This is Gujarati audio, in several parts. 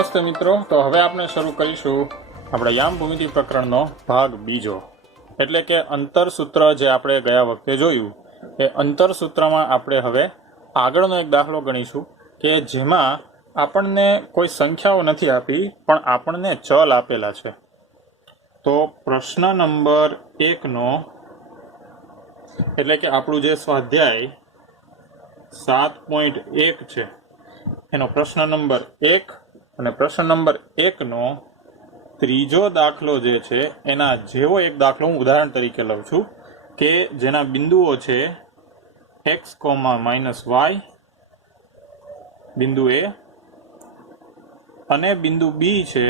નમસ્તે મિત્રો, તો હવે આપણે શરૂ કરીશું આપણા યામ ભૂમિતિ પ્રકરણનો ભાગ બીજો, એટલે કે અંતરસૂત્ર. જે આપણે ગયા વખતે જોયું એ અંતરસૂત્રમાં આપણે હવે આગળનો એક દાખલો ગણીશું કે જેમાં આપણને કોઈ સંખ્યાઓ નથી આપી પણ આપણને ચલ આપેલા છે. તો પ્રશ્ન નંબર 1નો એટલે કે આપણું જે સ્વાધ્યાય 7.1 છે એનો પ્રશ્ન નંબર 1 અને પ્રશ્ન નંબર 1નો ત્રીજો દાખલો જે છે એના જેવો એક દાખલો હું ઉદાહરણ તરીકે લઉં છું કે જેના બિંદુઓ છે x, -y બિંદુ A અને બિંદુ B છે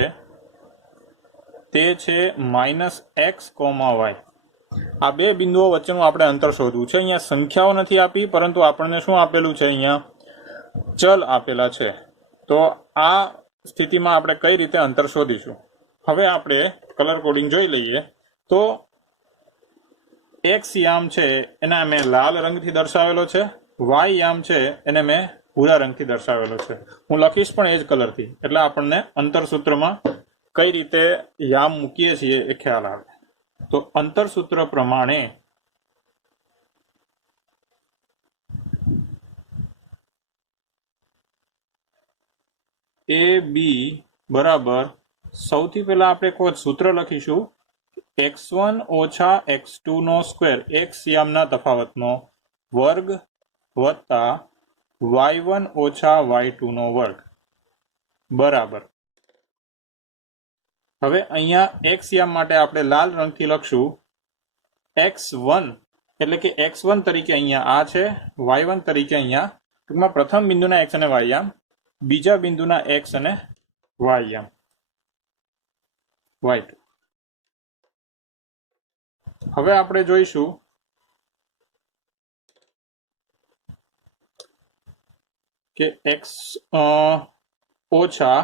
તે છે -x, y. આ બે બિંદુઓ વચ્ચેનું આપણે અંતર શોધવું છે. અહીંયા સંખ્યાઓ નથી આપી પરંતુ આપણને શું આપેલું છે, અહીંયા ચલ આપેલા છે. તો આ સ્થિતિમાં આપણે કઈ રીતે અંતર શોધીશું? હવે આપણે કલર કોડિંગ જોઈ લઈએ. તો x યામ છે એને મેં લાલ રંગથી દર્શાવેલો છે, y યામ છે એને મેં ભૂરા રંગથી દર્શાવેલો છે. હું લખીશ પણ એ જ કલરથી, એટલે આપણને અંતરસૂત્રમાં કઈ રીતે યામ મૂકીએ છીએ એ ખ્યાલ આવે. તો અંતરસૂત્ર પ્રમાણે AB બરાબર, સૌથી પહેલા આપણે કોઈ સૂત્ર લખીશું x1 - x2 નો સ્ક્વેર, x યામના તફાવતનો વર્ગ વત્તા y1 - y2 નો વર્ગ બરાબર. હવે અહીંયા x યામ માટે આપણે લાલ રંગથી લખશું x1 એટલે કે x1 તરીકે અહીંયા આ છે, y1 તરીકે અહીંયા ટૂંકમાં પ્રથમ બિંદુના x અને y યામ, બીજા બિંદુના x અને y યામ y2. હવે આપણે જોઈશું કે x ઓછા,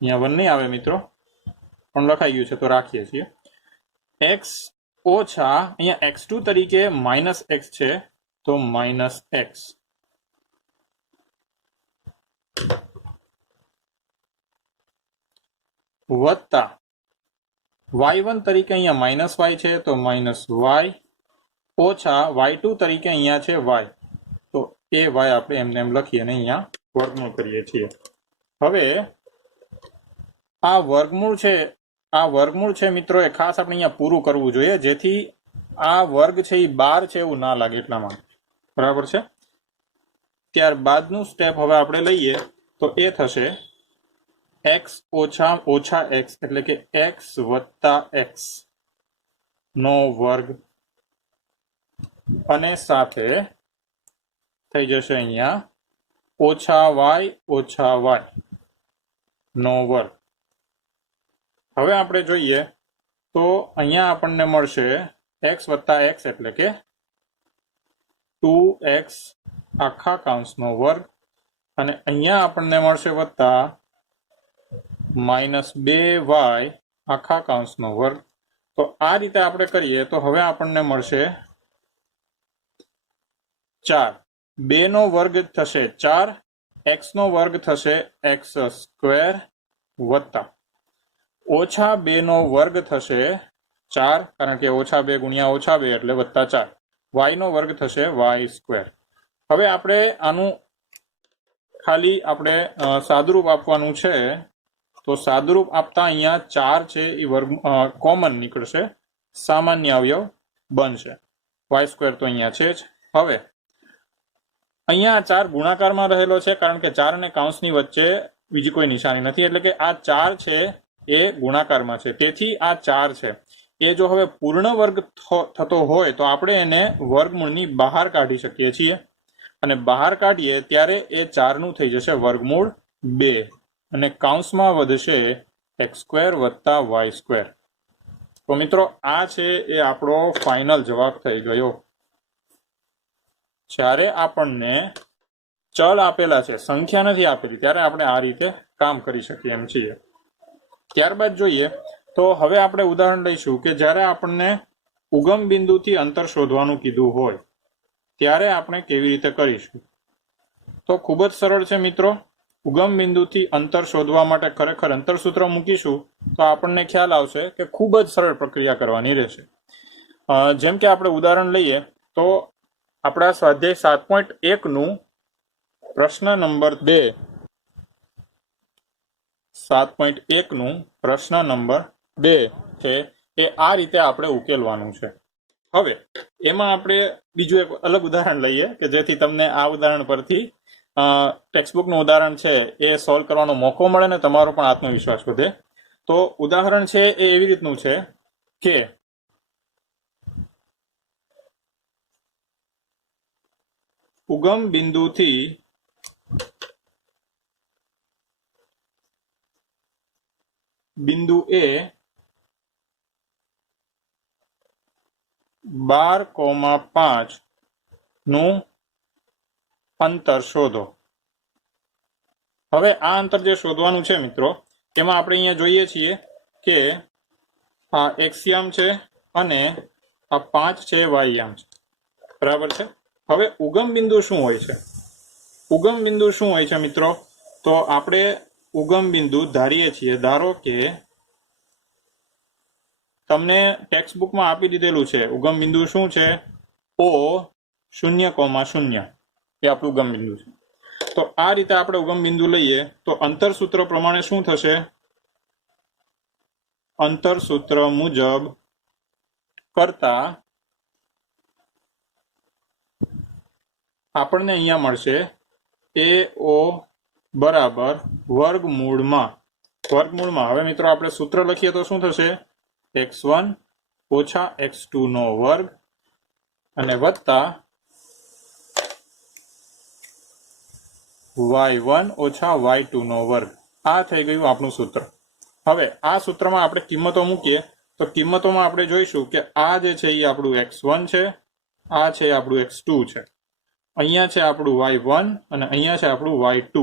અહીંયા 1 નહીં આવે મિત્રો પણ લખાઈ ગયું છે તો રાખીએ છીએ, x ઓછા અહીંયા x2 તરીકે -x છે તો -x વત્તા y1 તરીકે અહીંયા -y છે તો -y ઓછા y2 તરીકે અહીંયા છે y, તો એ y આપણે એમને એમ લખીએ અને અહીંયા વર્ગમૂળ કરીએ છીએ. હવે આ વર્ગમૂળ છે મિત્રો એ ખાસ આપણે અહીંયા પૂરું કરવું જોઈએ જેથી આ વર્ગ છે એ 12 છે એવું ના લાગે એટલા માટે, બરાબર છે. ત્યારબાદનું સ્ટેપ હવે આપણે લઈએ તો એ થશે x ઓછા x એટલે કે x વત્તા x નો વર્ગ અને સાથે થઈ જશે અહીંયા ઓછા y નો વર્ગ. હવે આપણે જોઈએ તો અહીંયા આપણને મળશે x વત્તા x એટલે કે 2x આખા કૌંસનો વર્ગ અને અહીંયા આપણને મળશે વત્તા -2y આખા કૌંસનો વર્ગ. તો આ રીતે આપણે કરીએ તો હવે આપણને મળશે 4. 2 નો વર્ગ થશે 4, x નો વર્ગ થશે x² વત્તા -2 નો વર્ગ થશે 4, કારણ કે -2 ગુણ્યા -2 એટલે +4, y નો વર્ગ થશે y². હવે આપણે આનું ખાલી આપણે સાદુરૂપ આપવાનું છે તો સાદુરૂપ આપતા અહીંયા 4 છે એ વર્ગ કોમન નીકળશે, સામાન્ય અવયવ બનશે, y² તો અહીંયા છે જ. હવે અહીંયા 4 ગુણાકારમાં રહેલો છે કારણ કે 4 અને કૌંસની વચ્ચે બીજી કોઈ નિશાની નથી, એટલે કે આ 4 છે એ ગુણાકારમાં છે, તેથી આ 4 છે એ જો હવે પૂર્ણ વર્ગ થતો હોય તો આપણે એને વર્ગમૂળની બહાર કાઢી શકીએ છીએ અને બહાર કાઢીએ ત્યારે એ 4 નું થઈ જશે વર્ગમૂળ 2 અને કૌંસમાં વધશે x² વત્તા y². તો મિત્રો આ છે એ આપણો ફાઇનલ જવાબ થઈ ગયો. જ્યારે આપણને ચલ આપેલા છે, સંખ્યા નથી આપેલી, ત્યારે આપણે આ રીતે કામ કરી શકીએ એમ છીએ. ત્યારબાદ જોઈએ તો હવે આપણે ઉદાહરણ લઈશું કે જ્યારે આપણને ઉગમ બિંદુથી અંતર શોધવાનું કીધું હોય ત્યારે આપણે કેવી રીતે કરીશું. તો ખૂબ જ સરળ છે મિત્રો. ઉગમ બિંદુથી અંતર શોધવા માટે ખરેખર અંતર સૂત્ર મૂકીશું તો આપણને ખ્યાલ આવશે કે ખૂબ જ સરળ પ્રક્રિયા કરવાની રહેશે. જેમ કે આપણે ઉદાહરણ લઈએ તો આપણા સ્વાધ્યાય 7.1 પ્રશ્ન નંબર 2 7.1 પ્રશ્ન નંબર 2 છે એ આ રીતે આપણે ઉકેલવાનું છે. હવે એમાં આપણે બીજું એક અલગ ઉદાહરણ લઈએ કે જેથી તમને આ ઉદાહરણ પરથી ટેક્સ્ટબુકનું ઉદાહરણ છે એ સોલ્વ કરવાનો મોકો મળે ને તમારો પણ આત્મવિશ્વાસ વધે. તો ઉદાહરણ છે એ એવી રીતનું છે કે ઉગમ બિંદુથી બિંદુ એ 12,5 નું અંતર શોધો. હવે આ અંતર જે શોધવાનું છે મિત્રો, તેમાં આપણે અહીંયા જોઈએ છીએ કે આ એક્સયામ છે અને આ 5 છે વાયયામ છે, બરાબર છે. હવે ઉગમ બિંદુ શું હોય છે? ઉગમ બિંદુ શું હોય છે મિત્રો? તો આપણે ઉગમ બિંદુ ધારીએ છીએ. ધારો કે તમને ટેક્સ્ટબુકમાં આપી દીધેલું છે ઉગમ બિંદુ શું છે? O 0,0 એ આપણું ઉગમ બિંદુ છે. તો આ રીતે આપણે ઉગમ બિંદુ લઈએ તો અંતર સૂત્ર પ્રમાણે શું થશે? અંતર સૂત્ર મુજબ કરતા આપણને અહીંયા મળશે AO બરાબર વર્ગમૂળમાં. હવે મિત્રો આપણે સૂત્ર લખીએ તો શું થશે? x1 ઓછા x2 નો વર્ગ અને વત્તા y1 ઓછા y2 નો વર્ગ. આ થઈ ગયું આપણું સૂત્ર. હવે આ સૂત્રમાં આપણે કિંમતો મૂકીએ તો કિંમતોમાં આપણે જોઈશું કે આ જે છે એ આપણું x1 છે, આ છે આપણું x2 છે, અહીંયા છે આપણું y1 અને અહીંયા છે આપણું y2.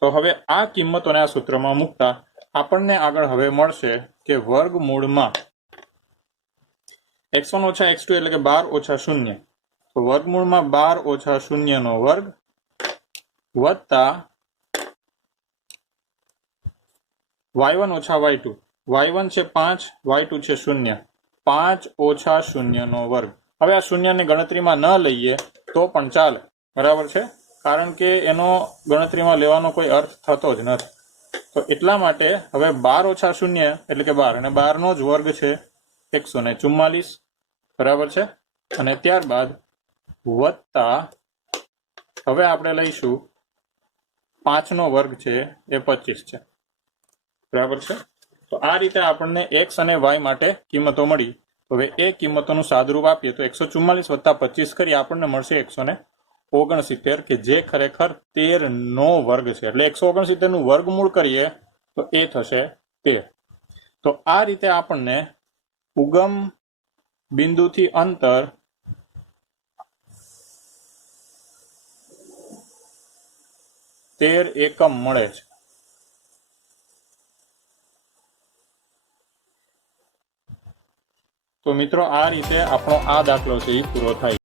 તો હવે આ કિંમતોને આ સૂત્રમાં મૂકતા આપણને આગળ હવે મળશે કે વર્ગમૂળમાં x1 ઓછા x2 એટલે કે 12 ઓછા 0. તો વર્ગમૂળમાં 12 ઓછા 0 નો વર્ગ વત્તા y1 ઓછા y2. y1 છે 5, y2 છે 0. 5 ઓછા 0 નો વર્ગ. હવે આ શૂન્યને ગણતરીમાં ન લઈએ તો પણ ચાલે, બરાબર છે, કારણ કે એનો ગણતરીમાં લેવાનો કોઈ અર્થ થતો જ નથી. તો એટલા માટે હવે 12 ઓછા 0 એટલે કે 12 અને 12 નો જ વર્ગ છે 144, બરાબર છે. અને ત્યારબાદ વત્તા હવે આપણે લઈશું 5 નો વર્ગ છે એ 25 છે, બરાબર છે. તો આ રીતે આપણને x અને y માટે કિંમતો મળી. હવે એ કિંમતોનું સાદુરૂપ આપીએ તો 144 વત્તા 25 કરી આપણને મળશે 169 કે જે ખરેખર 13 નો વર્ગ છે. એટલે 169 નું વર્ગમૂળ કરીએ તો એ થશે 13. તો આ રીતે આપણને ઉગમ બિંદુથી અંતર એકમ મળે છે. તો મિત્રો આ રીતે આપણો આ દાખલો છે એ પૂરો થાય.